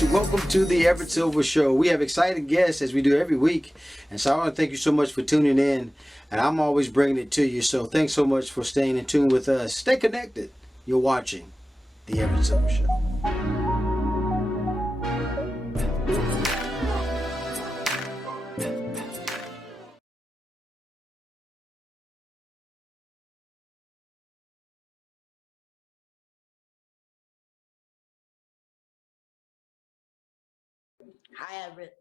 guys, welcome to the Everett Silver Show. We have exciting guests as we do every week, and so I want to thank you so much for tuning in, and I'm always bringing it to you, so thanks so much for staying in tune with us. Stay connected. You're watching the Everett Silver Show. Hi, Everett.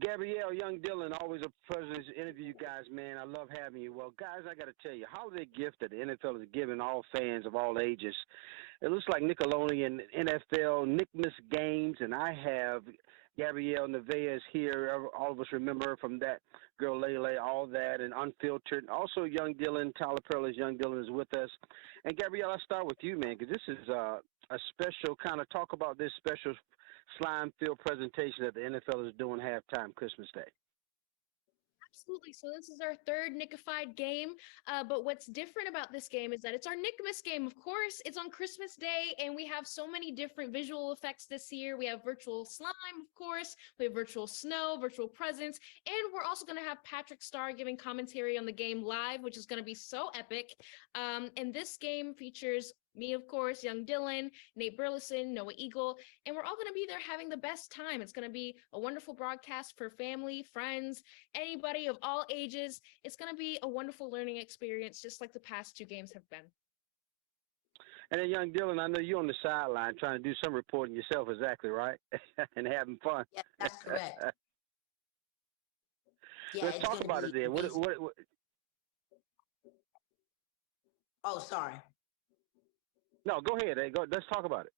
Gabrielle, Young Dylan, always a pleasure to interview you guys, man. I love having you. Well, guys, I got to tell you, holiday gift that the NFL is giving all fans of all ages. It looks like Nickelodeon NFL Nickmas games, and I have Gabrielle Nevaeh is here. All of us remember her from that girl Lele, all that, and Unfiltered. Also, Young Dylan, Tyler Perley's Young Dylan is with us. And Gabrielle, I'll start with you, man, because this is a special kind of talk about this special slime field presentation that the NFL is doing halftime Christmas Day. Absolutely. So this is our third Nickified game. But what's different about this game is that it's our Nickmas game. Of course, it's on Christmas Day, and we have so many different visual effects this year. We have virtual slime, of course. We have virtual snow, virtual presents, and we're also going to have Patrick Starr giving commentary on the game live, which is going to be so epic. And this game features me, of course, Young Dylan, Nate Burleson, Noah Eagle, and we're all going to be there having the best time. It's going to be a wonderful broadcast for family, friends, anybody of all ages. It's going to be a wonderful learning experience, just like the past two games have been. And then, Young Dylan, I know you're on the sideline trying to do some reporting yourself, exactly, right? And having fun. Yeah, that's correct. Yeah, Let's talk about it then. What? Oh, sorry. No, go ahead. Go. Let's talk about it.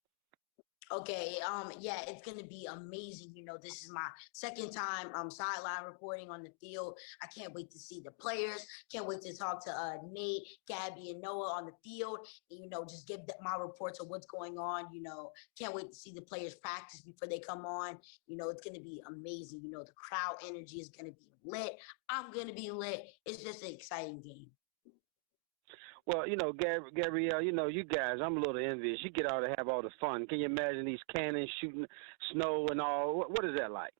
Okay, yeah, it's gonna be amazing. This is my second time sideline reporting on the field. I can't wait to see the players. Can't wait to talk to Nate, Gabby, and Noah on the field. And, just give my reports of what's going on. Can't wait to see the players practice before they come on. It's gonna be amazing. The crowd energy is gonna be lit. I'm gonna be lit. It's just an exciting game. Well, Gabrielle, you guys, I'm a little envious. You get out to have all the fun. Can you imagine these cannons shooting snow and all? What is that like?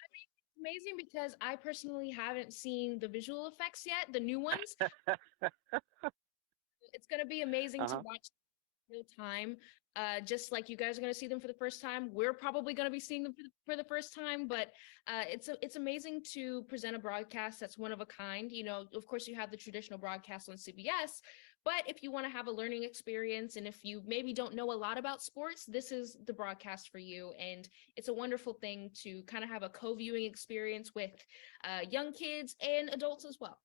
I mean, it's amazing because I personally haven't seen the visual effects yet, the new ones. It's going to be amazing to watch real time. Just like you guys are going to see them for the first time, we're probably going to be seeing them for the first time. But it's amazing to present a broadcast that's one of a kind. Of course, you have the traditional broadcast on CBS, but if you want to have a learning experience, and if you maybe don't know a lot about sports, this is the broadcast for you. And it's a wonderful thing to kind of have a co-viewing experience with young kids and adults as well.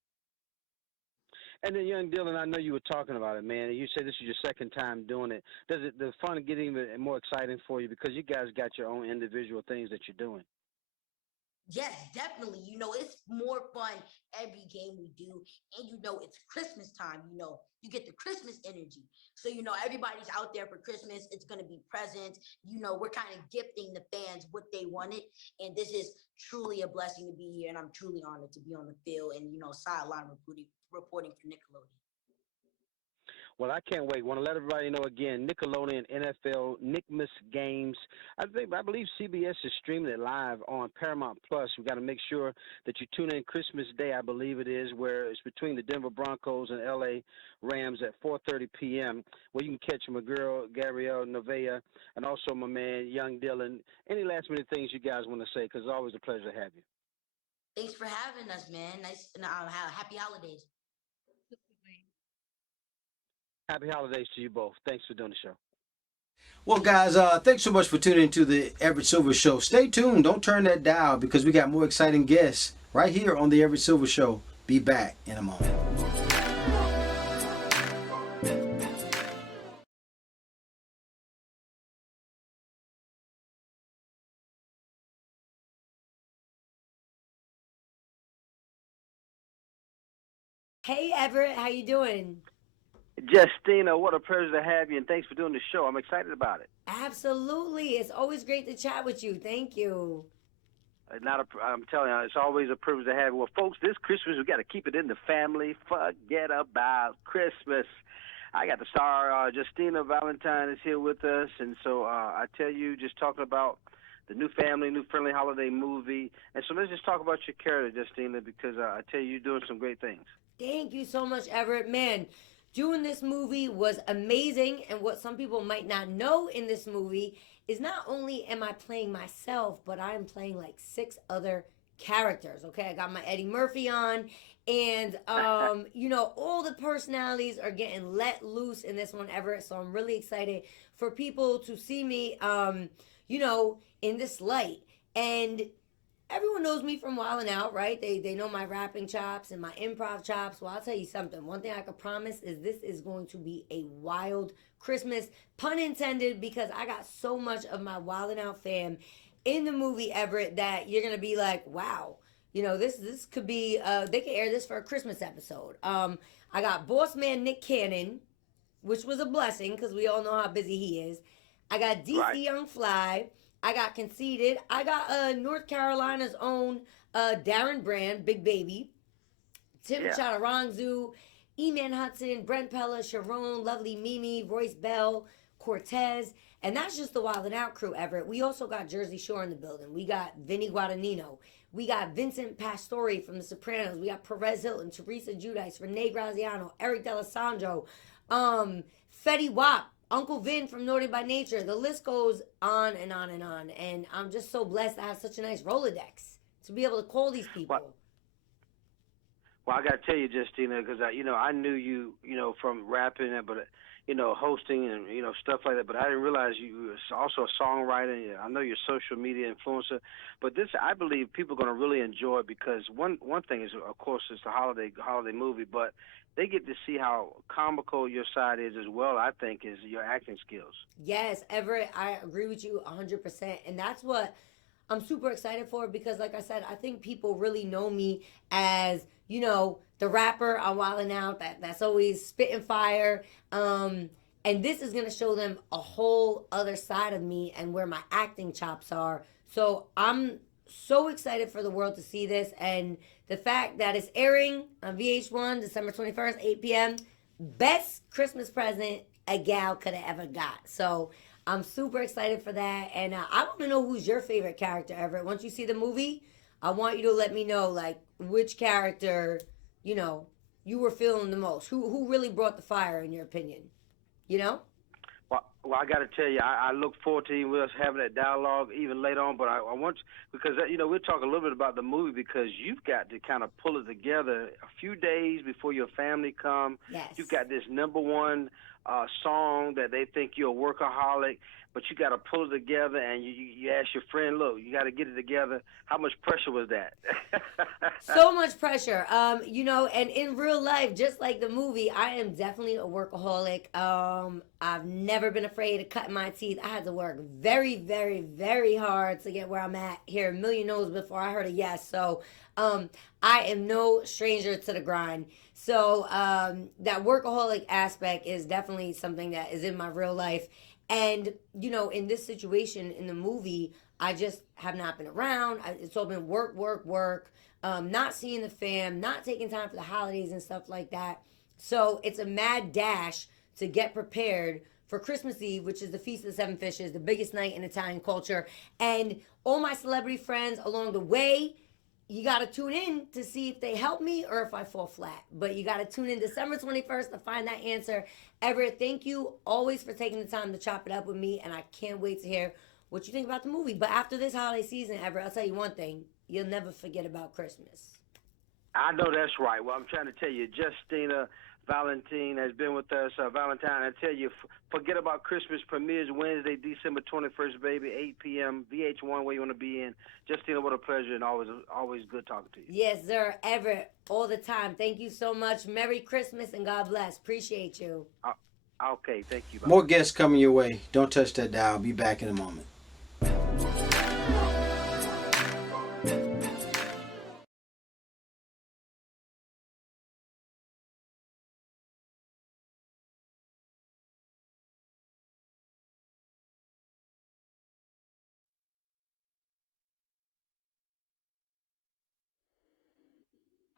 And then, Young Dylan, I know you were talking about it, man. You said this is your second time doing it. Does the fun get even more exciting for you because you guys got your own individual things that you're doing? Yes, definitely. It's more fun every game we do. And it's Christmas time. You get the Christmas energy. So, everybody's out there for Christmas. It's going to be presents. We're kind of gifting the fans what they wanted. And this is truly a blessing to be here. And I'm truly honored to be on the field and, sideline reporting for Nickelodeon. Well, I can't wait. Want to let everybody know again, Nickelodeon NFL Nickmas games. I believe CBS is streaming it live on Paramount Plus. We got to make sure that you tune in Christmas Day, I believe it is, where it's between the Denver Broncos and LA Rams at 4:30 p.m. where you can catch my girl Gabrielle Nevaeh and also my man Young Dylan. Any last minute things you guys want to say? Because it's always a pleasure to have you. Thanks for having us, man. Nice and happy holidays. Happy holidays to you both. Thanks for doing the show. Well, guys, thanks so much for tuning into the Everett Silver Show. Stay tuned. Don't turn that dial because we got more exciting guests right here on the Everett Silver Show. Be back in a moment. Hey Everett, how you doing? Justina, what a pleasure to have you, and thanks for doing the show. I'm excited about it. Absolutely. It's always great to chat with you. Thank you. I'm telling you, it's always a privilege to have you. Well, folks, this Christmas, we got to keep it in the family. Forget about Christmas. I got the star Justina Valentine is here with us, and so I tell you, just talking about the new family, new friendly holiday movie, and so let's just talk about your character, Justina, because I tell you, you're doing some great things. Thank you so much, Everett. Man, doing this movie was amazing. And what some people might not know in this movie is not only am I playing myself, but I'm playing like six other characters. Okay, I got my Eddie Murphy on, and all the personalities are getting let loose in this one, Everett. So I'm really excited for people to see me, in this light. And everyone knows me from Wild 'N Out, right? They know my rapping chops and my improv chops. Well, I'll tell you something. One thing I can promise is this is going to be a wild Christmas, pun intended, because I got so much of my Wild 'N Out fam in the movie Everett that you're gonna be like, wow. This could be they could air this for a Christmas episode. I got boss man Nick Cannon, which was a blessing because we all know how busy he is. I got Right. DC Young Fly. I got Conceited. I got North Carolina's own Darren Brand, Big Baby. Tim Yeah. Chatarangzu, E-Man Hudson, Brent Pella, Sharon, Lovely Mimi, Royce Bell, Cortez. And that's just the Wild 'N Out crew, Everett. We also got Jersey Shore in the building. We got Vinny Guadagnino. We got Vincent Pastore from The Sopranos. We got Perez Hilton, Teresa Giudice, Renee Graziano, Eric D'Alessandro, Fetty Wap, Uncle Vin from Naughty by Nature. The list goes on and on and on. And I'm just so blessed to have such a nice Rolodex to be able to call these Well, people. well, I got to tell you, Justina, because I knew you, from rapping, but hosting and stuff like that. But I didn't realize you were also a songwriter. I know you're a social media influencer, but this I believe people are going to really enjoy because one thing is, of course, it's a holiday movie, but they get to see how comical your side is as well. I think is your acting skills. Yes, Everett, I agree with you 100%. And that's what I'm super excited for because, like I said, I think people really know me as, the rapper on Wild 'N Out that's always spitting fire. And this is going to show them a whole other side of me and where my acting chops are. So I'm so excited for the world to see this. And the fact that it's airing on VH1 December 21st, 8 p.m. Best Christmas present a gal could have ever got. So I'm super excited for that. And I want to know who's your favorite character, Everett. Once you see the movie, I want you to let me know, like, which character, you know, you were feeling the most. Who really brought the fire, in your opinion? You know? Well, I got to tell you, I look forward to us having that dialogue even later on. But I want because we'll talk a little bit about the movie because you've got to kind of pull it together a few days before your family come. Yes. You've got this number one song that they think you're a workaholic, but you got to pull it together. And you ask your friend, look, you got to get it together. How much pressure was that? So much pressure. And in real life, just like the movie, I am definitely a workaholic. I've never been afraid of cutting my teeth. I had to work very, very, very hard to get where I'm at. Hear a million no's before I heard a yes. So, I am no stranger to the grind. So, that workaholic aspect is definitely something that is in my real life. And, in this situation in the movie, I just have not been around. It's all been work, work, work. Not seeing the fam, not taking time for the holidays and stuff like that. So it's a mad dash to get prepared for Christmas Eve, which is the Feast of the Seven Fishes, the biggest night in Italian culture. And all my celebrity friends along the way, you got to tune in to see if they help me or if I fall flat. But you got to tune in December 21st to find that answer. Everett, thank you always for taking the time to chop it up with me. And I can't wait to hear what you think about the movie. But after this holiday season, Everett, I'll tell you one thing. You'll never forget about Christmas. I know that's right. Well, I'm trying to tell you, Justina Valentine has been with us. Valentine, I tell you, forget about Christmas. Premieres Wednesday, December 21st, baby, 8 p.m. VH1, where you want to be in. Justina, what a pleasure and always good talking to you. Yes, sir. Everett, all the time. Thank you so much. Merry Christmas and God bless. Appreciate you. Okay, thank you. More guests coming your way. Don't touch that dial. I'll be back in a moment.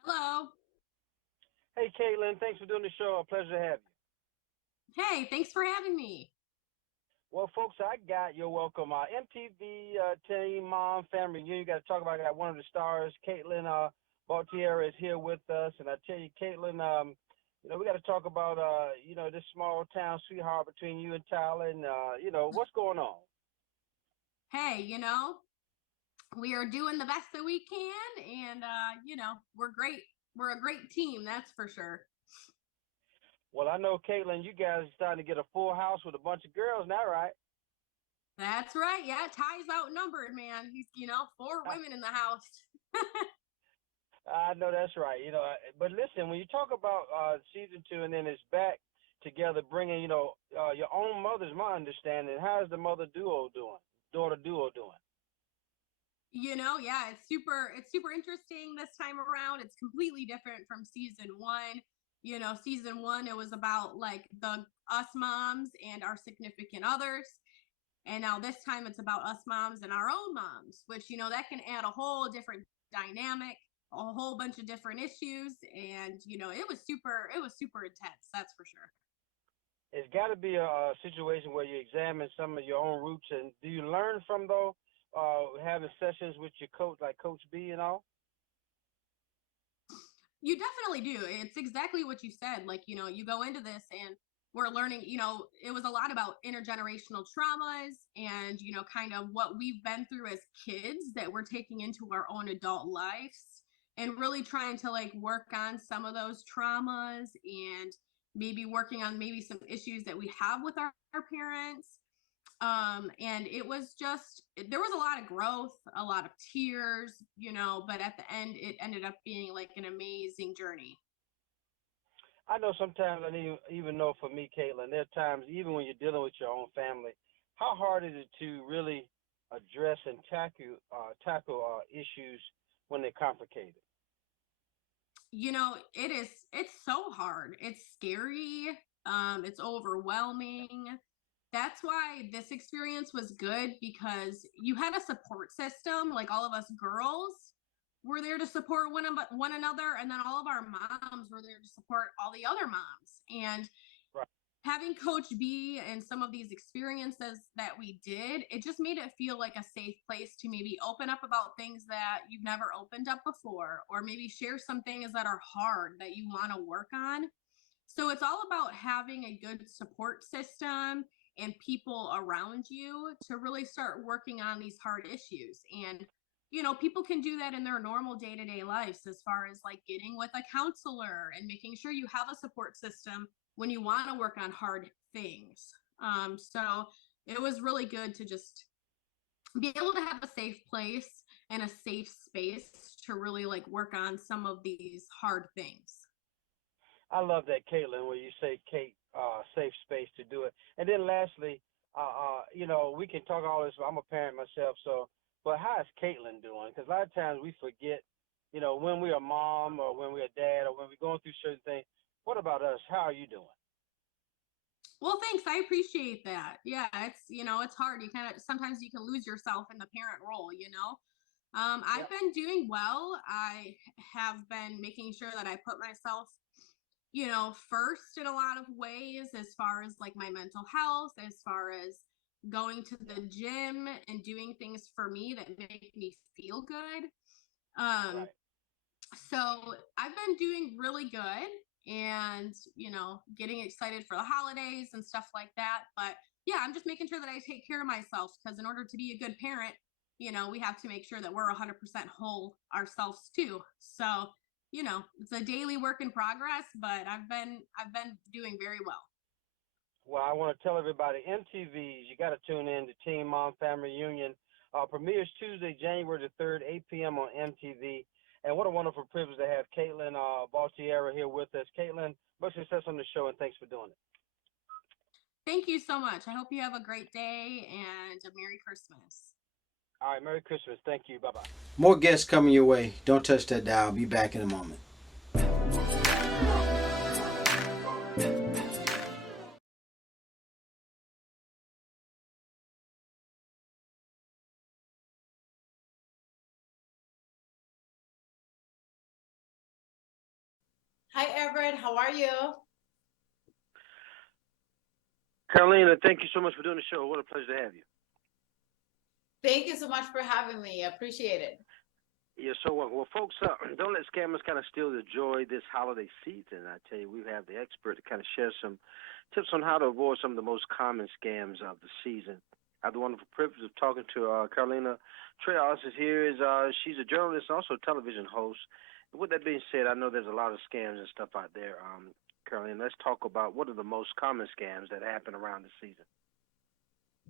Hello. Hey, Catelyn, thanks for doing the show. A pleasure to have you. Hey, thanks for having me. Well, folks, I got your welcome. MTV Teen Mom Family Reunion. You got to talk about. I got one of the stars, Catelyn Baltierra, is here with us, and I tell you, Catelyn, we got to talk about this small town sweetheart between you and Tyler, and what's going on. Hey, we are doing the best that we can, and we're great. We're a great team, that's for sure. Well, I know, Catelyn, you guys are starting to get a full house with a bunch of girls now, right? That's right. Yeah, Ty's outnumbered, man. He's, four women in the house. I know that's right. But listen, when you talk about season 2 and then it's back together, bringing your own mother's, my understanding. How's the mother duo doing? Daughter duo doing? Yeah, it's super interesting this time around. It's completely different from season 1. Season 1, it was about like the us moms and our significant others. And now this time it's about us moms and our own moms, which, that can add a whole different dynamic, a whole bunch of different issues. And, it was super intense. That's for sure. It's got to be a situation where you examine some of your own roots, and do you learn from though having sessions with your coach, like Coach B and all? You definitely do. It's exactly what you said. Like, you go into this and we're learning, it was a lot about intergenerational traumas and, kind of what we've been through as kids that we're taking into our own adult lives and really trying to like work on some of those traumas and maybe working on maybe some issues that we have with our parents. And it was just, there was a lot of growth, a lot of tears, but at the end it ended up being like an amazing journey. I know sometimes, even know for me, Caitlin, there are times, even when you're dealing with your own family, how hard is it to really address and tackle issues when they're complicated? It's so hard, it's scary, it's overwhelming. That's why this experience was good, because you had a support system. Like, all of us girls were there to support one another, and then all of our moms were there to support all the other moms. And Right. having Coach B and some of these experiences that we did, it just made it feel like a safe place to maybe open up about things that you've never opened up before, or maybe share some things that are hard that you want to work on. So it's all about having a good support system and people around you to really start working on these hard issues. And, people can do that in their normal day to day lives, as far as like getting with a counselor and making sure you have a support system when you want to work on hard things. So it was really good to just be able to have a safe place and a safe space to really like work on some of these hard things. I love that, Caitlin, where you say, Kate, safe space to do it. And then lastly, we can talk all this. I'm a parent myself, but how is Caitlin doing? Because a lot of times we forget, when we're a mom or when we're a dad or when we're going through certain things. What about us? How are you doing? Well, thanks. I appreciate that. Yeah, it's hard. You kind of sometimes you can lose yourself in the parent role. I've Yep. been doing well. I have been making sure that I put myself, first in a lot of ways, as far as like my mental health, as far as going to the gym and doing things for me that make me feel good. Um, Right. so I've been doing really good, and, getting excited for the holidays and stuff like that. But yeah, I'm just making sure that I take care of myself, because in order to be a good parent, we have to make sure that we're 100% whole ourselves too. So, it's a daily work in progress, but I've been doing very well. Well, I want to tell everybody, MTV's, you got to tune in to Teen Mom Family Reunion. Premieres Tuesday, January the 3rd, 8 p.m. on MTV. And what a wonderful privilege to have Caitlin Baltierra here with us. Caitlin, much success on the show, and thanks for doing it. Thank you so much. I hope you have a great day and a Merry Christmas. All right, Merry Christmas. Thank you. Bye-bye. More guests coming your way. Don't touch that dial. I'll be back in a moment. Hi, Everett. How are you? Carolina, thank you so much for doing the show. What a pleasure to have you. Thank you so much for having me. I appreciate it. Yeah, so well, folks, don't let scammers kind of steal the joy this holiday season. I tell you, we have the expert to kind of share some tips on how to avoid some of the most common scams of the season. I have the wonderful privilege of talking to Carolina Trejos. She's a journalist, also a television host. With that being said, I know there's a lot of scams and stuff out there. Carolina, let's talk about what are the most common scams that happen around the season.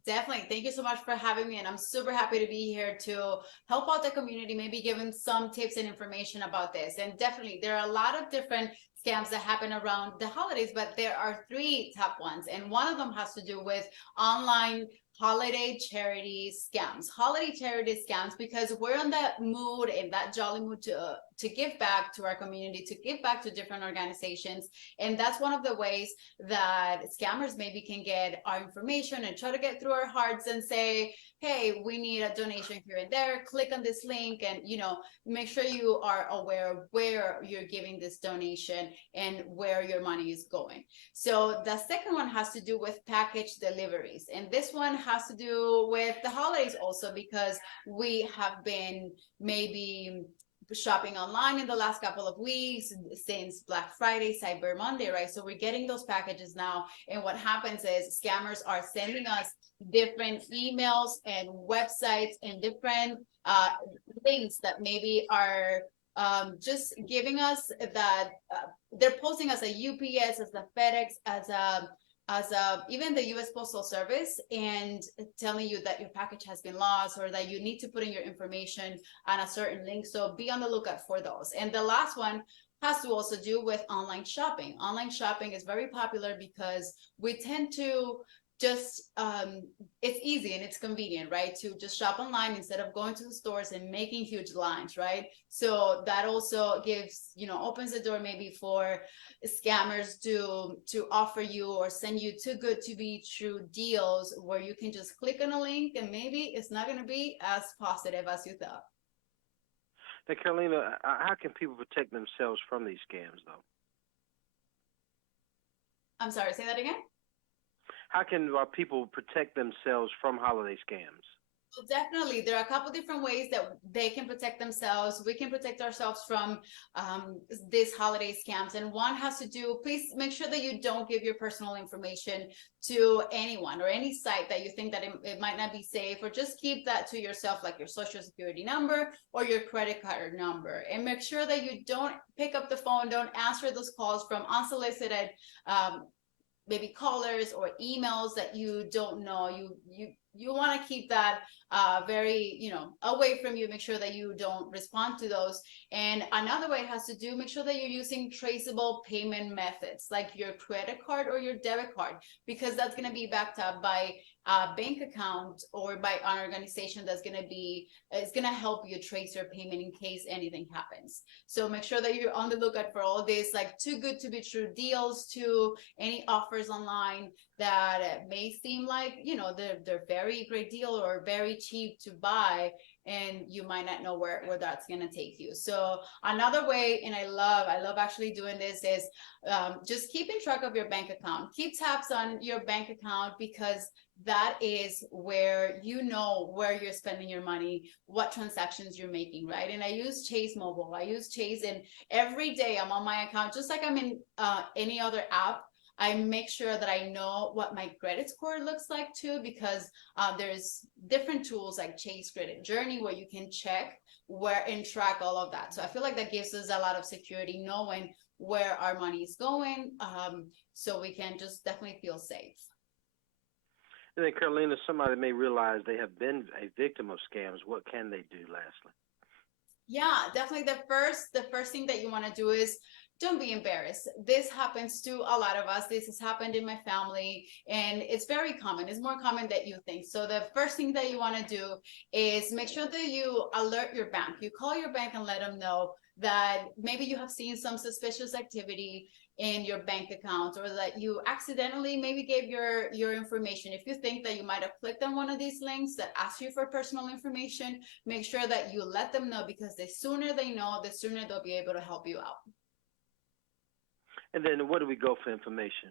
Definitely. Thank you so much for having me. And I'm super happy to be here to help out the community, maybe give them some tips and information about this. And definitely, there are a lot of different scams that happen around the holidays, but there are three top ones. And one of them has to do with online holiday charity scams. Holiday charity scams, because we're in that mood and that jolly mood to give back to our community, to give back to different organizations. And that's one of the ways that scammers maybe can get our information and try to get through our hearts and say, hey, we need a donation here and there. Click on this link and, make sure you are aware of where you're giving this donation and where your money is going. So the second one has to do with package deliveries. And this one has to do with the holidays also, because we have been maybe shopping online in the last couple of weeks since Black Friday, Cyber Monday, right? So we're getting those packages now. And what happens is scammers are sending us different emails and websites and different links that maybe are just giving us that they're posting as a UPS, as a FedEx, as even the U.S. Postal Service, and telling you that your package has been lost or that you need to put in your information on a certain link. So be on the lookout for those. And the last one has to also do with online shopping. Online shopping is very popular because we tend to just it's easy and it's convenient, right, to just shop online instead of going to the stores and making huge lines, right? So that also gives, opens the door maybe for scammers to offer you or send you too good to be true deals where you can just click on a link and maybe it's not going to be as positive as you thought. Now, Carolina, how can people protect themselves from these scams, though? I'm sorry, say that again? How can people protect themselves from holiday scams? Well, definitely. There are a couple different ways that they can protect themselves. We can protect ourselves from these holiday scams. And one has to do, please make sure that you don't give your personal information to anyone or any site that you think that it might not be safe, or just keep that to yourself, like your social security number or your credit card number. And make sure that you don't pick up the phone, don't answer those calls from unsolicited maybe callers or emails that you don't know. You want to keep that very, away from you. Make sure that you don't respond to those. And another way has to do, make sure that you're using traceable payment methods like your credit card or your debit card, because that's going to be backed up by a bank account or by an organization that's going to be, it's going to help you trace your payment in case anything happens. So make sure that you're on the lookout for all this, like too good to be true deals, to any offers online that may seem like, they're very great deal or very cheap to buy, and you might not know where that's going to take you. So another way, and I love actually doing this, is just keeping track of your bank account. Keep tabs on your bank account, because that is where you know where you're spending your money, what transactions you're making, right? And I use Chase Mobile. I use Chase, and every day I'm on my account, just like I'm in any other app. I make sure that I know what my credit score looks like too, because there's different tools like Chase Credit Journey where you can check where and track all of that. So I feel like that gives us a lot of security, knowing where our money is going, so we can just definitely feel safe. And then, Carolina, somebody may realize they have been a victim of scams. What can they do, lastly? Yeah, definitely. The first thing that you want to do is don't be embarrassed. This happens to a lot of us. This has happened in my family, and it's very common. It's more common than you think. So the first thing that you want to do is make sure that you alert your bank. You call your bank and let them know that maybe you have seen some suspicious activity in your bank account, or that you accidentally maybe gave your information. If you think that you might have clicked on one of these links that ask you for personal information, make sure that you let them know, because the sooner they know, the sooner they'll be able to help you out. And then where do we go for information?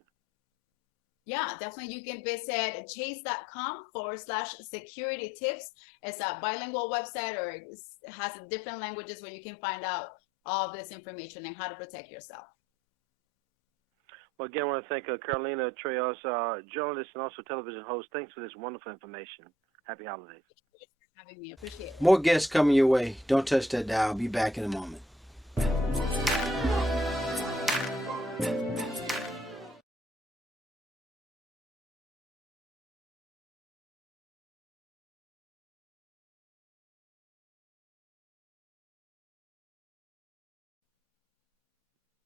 Yeah, definitely. You can visit chase.com/security tips. It's a bilingual website, or it has different languages where you can find out all this information and how to protect yourself. Well, again, I want to thank Carolina Trejos, journalist and also television host. Thanks for this wonderful information. Happy holidays. Having me, appreciate it. More guests coming your way. Don't touch that dial. Be back in a moment.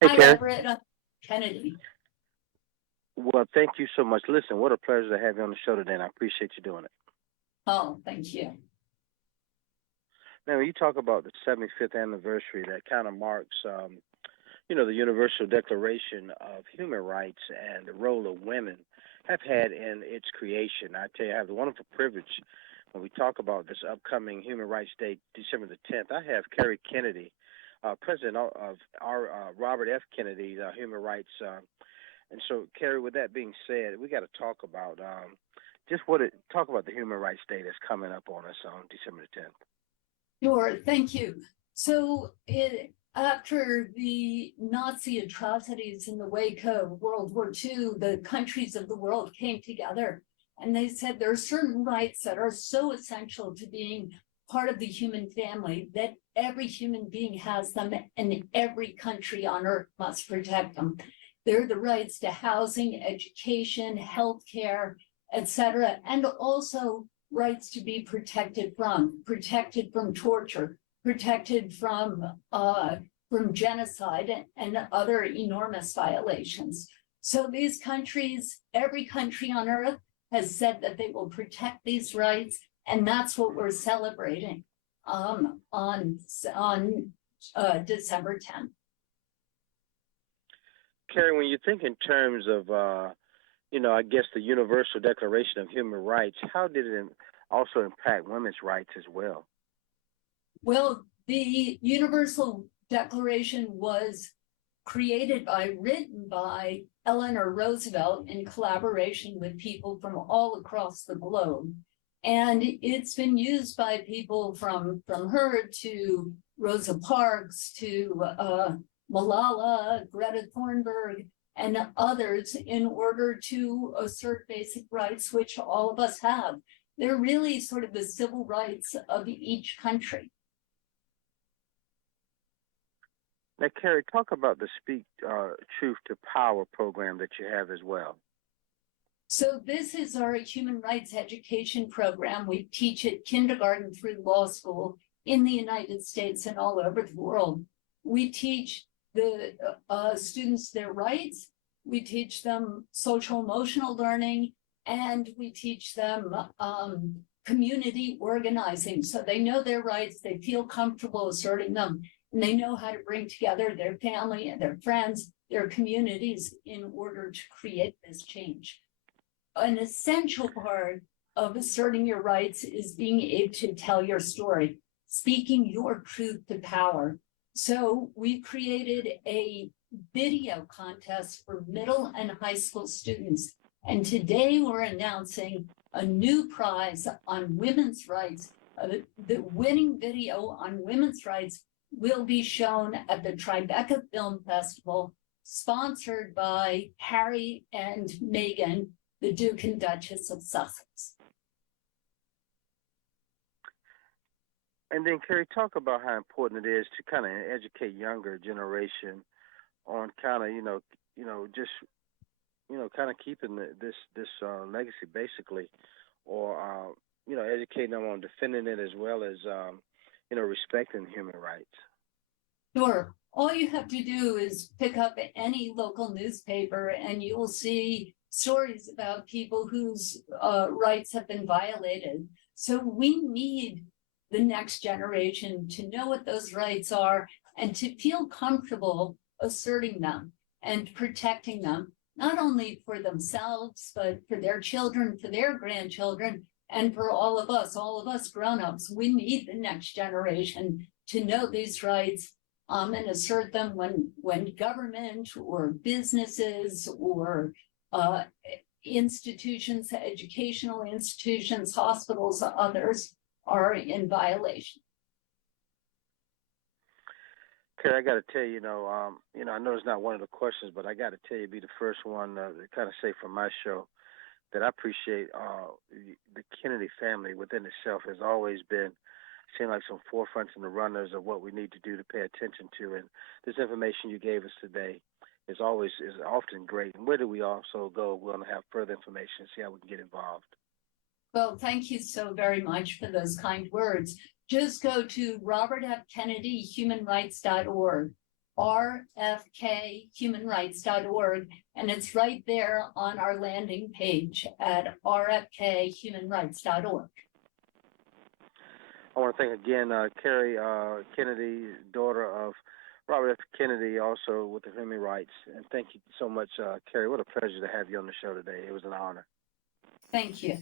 Hey, Hi, Kerry. Everett. Kennedy. Well, thank you so much. Listen, what a pleasure to have you on the show today, and I appreciate you doing it. Oh, thank you. Now, when you talk about the 75th anniversary, that kind of marks, the Universal Declaration of Human Rights and the role of women have had in its creation. I tell you, I have the wonderful privilege when we talk about this upcoming Human Rights Day, December the 10th. I have Kerry Kennedy, president of our Robert F. Kennedy Human Rights. And so, Kerry, with that being said, we got to talk about talk about the Human Rights Day that's coming up on us on December the 10th. Sure, thank you. So after the Nazi atrocities in the wake of World War II, the countries of the world came together and they said there are certain rights that are so essential to being part of the human family that every human being has them and every country on earth must protect them. They're the rights to housing, education, healthcare, etc., and also rights to be protected from torture, protected from genocide and other enormous violations. So these countries, every country on earth has said that they will protect these rights, and that's what we're celebrating on December 10th. Kerry, when you think in terms of, I guess the Universal Declaration of Human Rights, how did it also impact women's rights as well? Well, the Universal Declaration was written by Eleanor Roosevelt in collaboration with people from all across the globe. And it's been used by people from her to Rosa Parks to Malala, Greta Thunberg, and others in order to assert basic rights, which all of us have. They're really sort of the civil rights of each country. Now, Kerry, talk about the Speak Truth to Power program that you have as well. So this is our human rights education program. We teach it kindergarten through law school in the United States and all over the world. We teach the students their rights. We teach them social emotional learning, and we teach them community organizing. So they know their rights, they feel comfortable asserting them, and they know how to bring together their family and their friends, their communities in order to create this change. An essential part of asserting your rights is being able to tell your story, speaking your truth to power. So we created a video contest for middle and high school students. And today we're announcing a new prize on women's rights. The winning video on women's rights will be shown at the Tribeca Film Festival, sponsored by Harry and Meghan, the Duke and Duchess of Sussex. And then, Kerry, talk about how important it is to kind of educate younger generation on kind of, kind of keeping this legacy, basically, or educating them on defending it as well as, respecting human rights. Sure. All you have to do is pick up any local newspaper, and you will see stories about people whose rights have been violated. So we need the next generation to know what those rights are and to feel comfortable asserting them and protecting them, not only for themselves, but for their children, for their grandchildren, and for all of us grown-ups. We need the next generation to know these rights and assert them when government or businesses or institutions, educational institutions, hospitals, others are in violation. Kerry, I got to tell you, I know it's not one of the questions, but I got to tell you, be the first one to kind of say from my show that I appreciate the Kennedy family within itself has always been, seem like some forefronts and the runners of what we need to do to pay attention to. And this information you gave us today is often great. And where do we also go? We're going to have further information, see how we can get involved. Well, thank you so very much for those kind words. Just go to robertfkennedyhumanrights.org, rfkhumanrights.org, and it's right there on our landing page at rfkhumanrights.org. I want to thank again Kerry Kennedy, daughter of Robert F. Kennedy, also with the Human Rights. And thank you so much, Kerry. What a pleasure to have you on the show today. It was an honor. Thank you.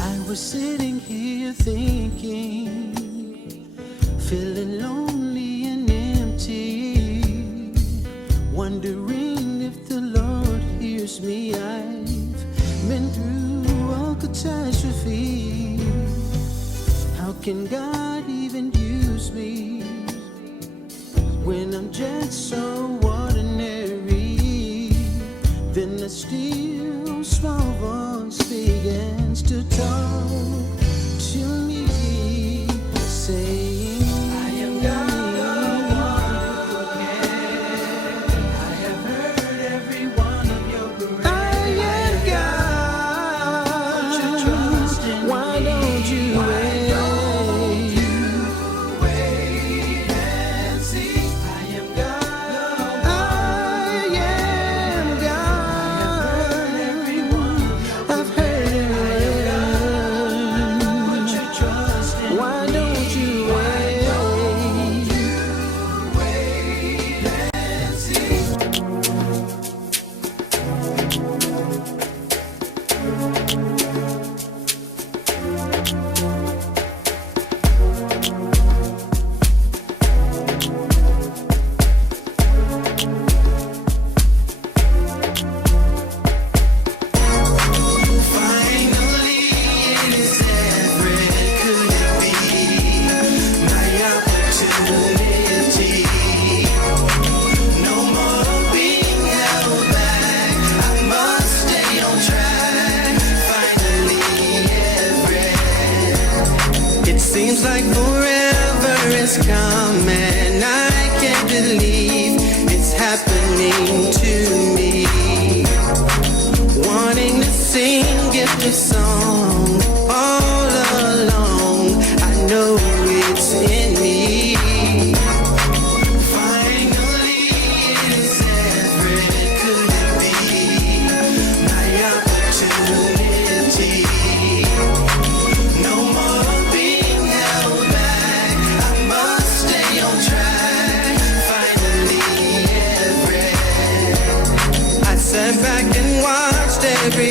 I was sitting here thinking, feeling lonely and empty, wondering if the Lord hears me. I've been through all catastrophe. How can God even use me when I'm just so ordinary? Then the still small voice begins to talk to me, saying, I am God, I have heard every one of your prayers. I am God, put your trust in me. Why don't you wait and see? I am God, I am God, I've heard every word. Put your trust in me. Why don't you wait and see? Finally, it is Everett. Could it be my opportunity? No more being held back. I must stay on track. Finally, Everett. It seems like forever is coming. I can't believe it's happening to me. Wanting to sing, give the song all along. I know it's in me. Finally, it is Everett. Could it be my opportunity? No more being held back. I must stay on track. Finally, Everett. I sat back and watched every